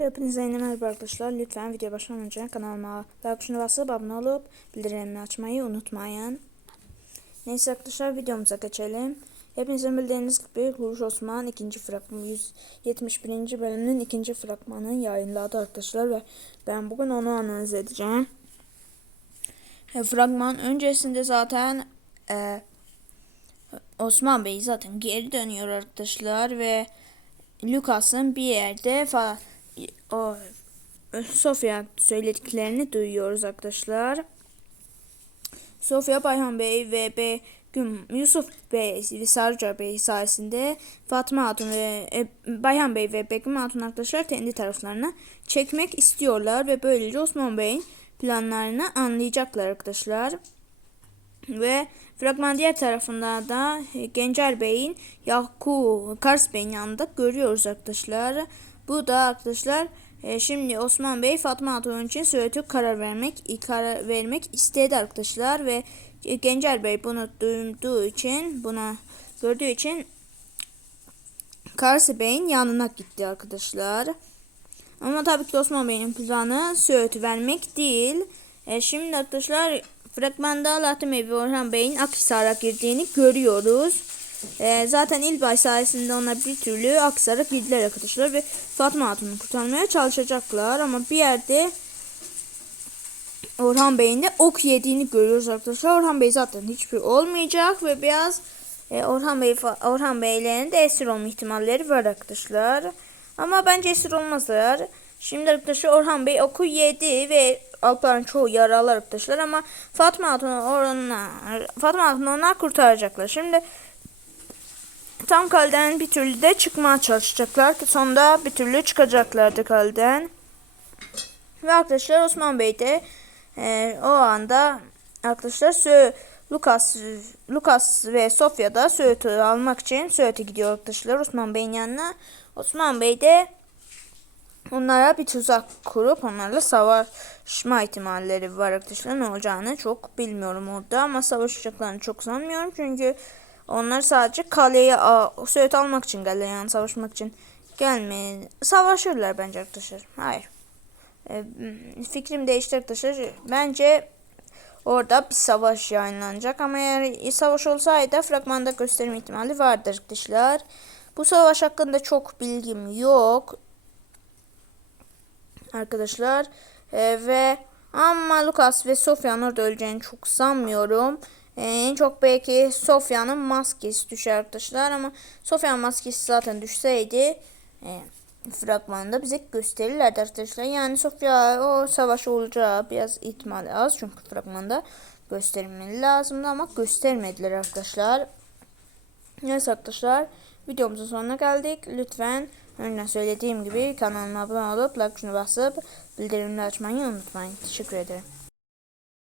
Hepinize yeni merhaba arkadaşlar. Lütfen video başlamadan önce kanalıma like tuşuna basıp abone olup bildirimleri açmayı unutmayın. Neyse arkadaşlar videomuza geçelim. Hepinizin bildiğiniz gibi Kuruş Osman ikinci fragmanı 171. bölümünün ikinci fragmanını yayınladı arkadaşlar ve ben bugün onu analiz edeceğim. E, fragman öncesinde zaten e, Osman Bey zaten geri dönüyor arkadaşlar ve Lucas'ın bir yerde falan o Sofya söylediklerini duyuyoruz arkadaşlar. Sofya Bayhan Bey ve Begüm Yusuf Bey ve Sarıca Bey sayesinde Fatma Hatun ve e, Bayhan Bey ve Begüm Hatun arkadaşlar kendi taraflarına çekmek istiyorlar ve böylece Osman Bey'in planlarını anlayacaklar arkadaşlar. Ve fragman diğer tarafında da e, Gencer Bey'in Yaku Kars Bey'in yanında görüyoruz arkadaşlar. Bu da arkadaşlar e, şimdi Osman Bey Fatma Hatun için söylediği karar vermek karar vermek istedi arkadaşlar ve e, Gencer Bey bunu duyduğu için buna gördüğü için Kars Bey'in yanına gitti arkadaşlar. Ama tabii ki Osman Bey'in planı söğüt vermek değil. E, şimdi arkadaşlar fragmanda Latin ve Orhan Bey'in Akhisar'a girdiğini görüyoruz. E, zaten İlbay sayesinde onlar bir türlü Akhisar'a girdiler arkadaşlar ve Fatma Hatun'u kurtarmaya çalışacaklar ama bir yerde Orhan Bey'in de ok yediğini görüyoruz arkadaşlar. Orhan Bey zaten hiçbir olmayacak ve biraz e, Orhan Bey Orhan Beylerin de esir olma ihtimalleri var arkadaşlar. Ama bence esir olmazlar. Şimdi arkadaşlar Orhan Bey oku yedi ve Alpların çoğu yaralı arkadaşlar ama Fatma Hatun'u oranına Fatma Hatun'u onlar kurtaracaklar. Şimdi tam kaleden bir türlü de çıkmaya çalışacaklar ki sonunda bir türlü çıkacaklardı kaleden. Ve arkadaşlar Osman Bey de e, o anda arkadaşlar Sö Lucas Lucas ve Sofya da Söğüt'ü almak için Söğüt'e gidiyor arkadaşlar Osman Bey'in yanına. Osman Bey de onlara bir tuzak kurup onlarla savaşma ihtimalleri var arkadaşlar. Ne olacağını çok bilmiyorum orada ama savaşacaklarını çok sanmıyorum çünkü onlar sadece kaleye Söğüt almak için geldi yani savaşmak için gelmeyin. Savaşırlar bence arkadaşlar. Hayır. E, fikrim değişti arkadaşlar. Bence orada bir savaş yayınlanacak ama eğer savaş olsaydı fragmanda gösterme ihtimali vardır arkadaşlar. Bu savaş hakkında çok bilgim yok. Arkadaşlar. E, ve ama Lucas ve Sofya'nın orada öleceğini çok sanmıyorum. En çok belki Sofya'nın maskesi düşer arkadaşlar ama Sofya'nın maskesi zaten düşseydi e, fragmanda bize gösterirlerdi arkadaşlar. Yani Sofya o savaş olacağı biraz ihtimali az çünkü fragmanda göstermeli lazımdı ama göstermediler arkadaşlar. Neyse arkadaşlar videomuzun sonuna geldik. Lütfen önceden söylediğim gibi kanalıma abone olup like tuşuna basıp bildirimleri açmayı unutmayın. Teşekkür ederim.